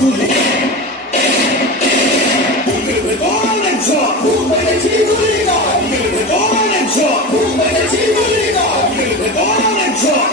তুলি বুকের ভেতর অনেক ঝড় বুকের ভেতর অনেক ঝড় বুকের ভেতর অনেক ঝড়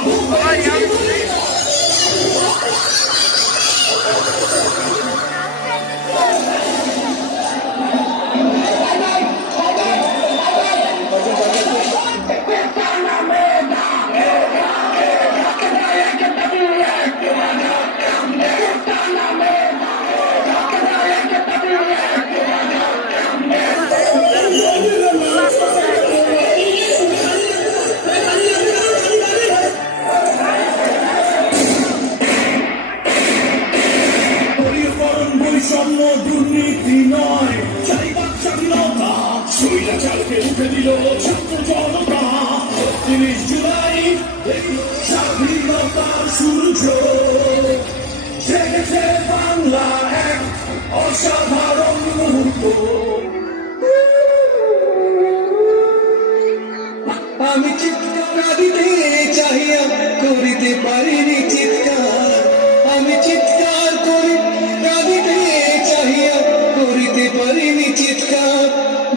বৈষম্য দুর্নীতি নয় চারিবাক স্বাধীনতা স্বৈরাচারকে উঠে দিল ছাত্র জনতা ৩০ জুলাই স্বাধীনতার সূর্য জেগেছে বাংলা এক অসাধারণ মুহূর্ত। আমি চিৎকার দিতে চাহিয়া করিতে পারিনি চিৎকার আমি চিৎকার করি কাঁদিতে চাহিয়া করিতে পারিনি চিৎকার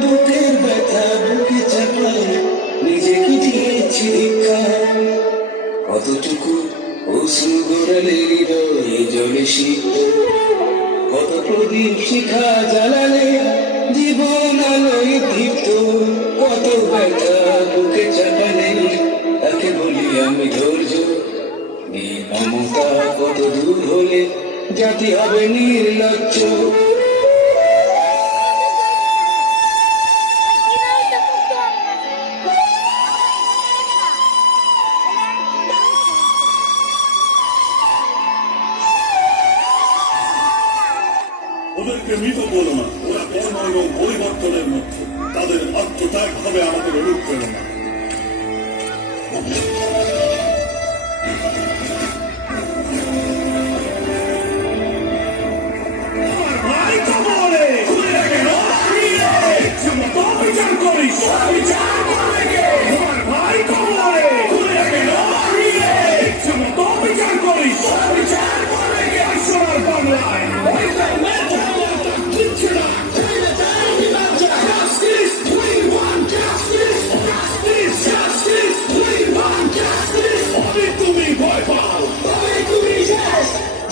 বুকের ব্যথা বুকে চাপায় নিজেকে দিয়েছি ধিক্কার কতটুকু অশ্রু গড়ালে হৃদয়ে জ্বলে শীত কত প্রদীপ শিখা জ্বালালে জীবন আলোয় দীপ্ত কত ব্যথা বুকে চাপালে তাকে বলি আমি ধৈর্য নির্মমতা কত দূর হলে জাতি হবে নির্লজ্জ ওদেরকে মৃত বলো না, ওরা কর্ম এবং পরিবর্তনের মধ্যে তাদের আত্মত্যাগ হবে আমাদের অনুপ্রেরণা। ভাই কবলে বিচার করিস ভাই কবলে বিচার করিস সোনার বাংলায় তুমি ভয় পাও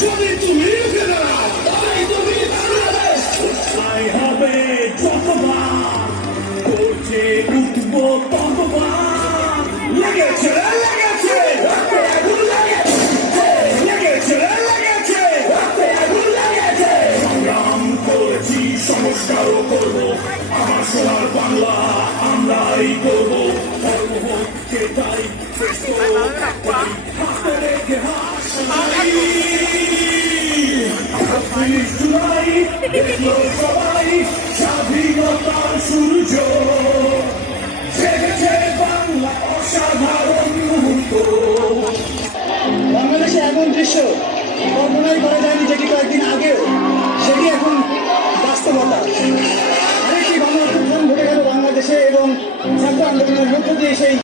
যদি তুমি কোথায় হবে যতবার করছে উঠবো ততবার লেগেছে লেগেছে সংগ্রাম করেছি সংস্কারও করবো আমার সোনার বাংলা আমরাই করবো ধর্ম হোক সেটাই হাতে রেখে হাসাই ৩০ জুলাই দেখলো সবাই স্বাধীনতার সূর্য জেগেছে বাংলা অসাধারণ মুহূর্ত। বাংলাদেশে এমন দৃশ্য কল্পনাই করা যায়নি যেটি কয়েকদিন আগেও সেটি এখন বাস্তবতা আরেকটি গণ অভ্যুত্থান ঘটে গেল বাংলাদেশে এবং ছাত্র আন্দোলনের মধ্য দিয়ে সেই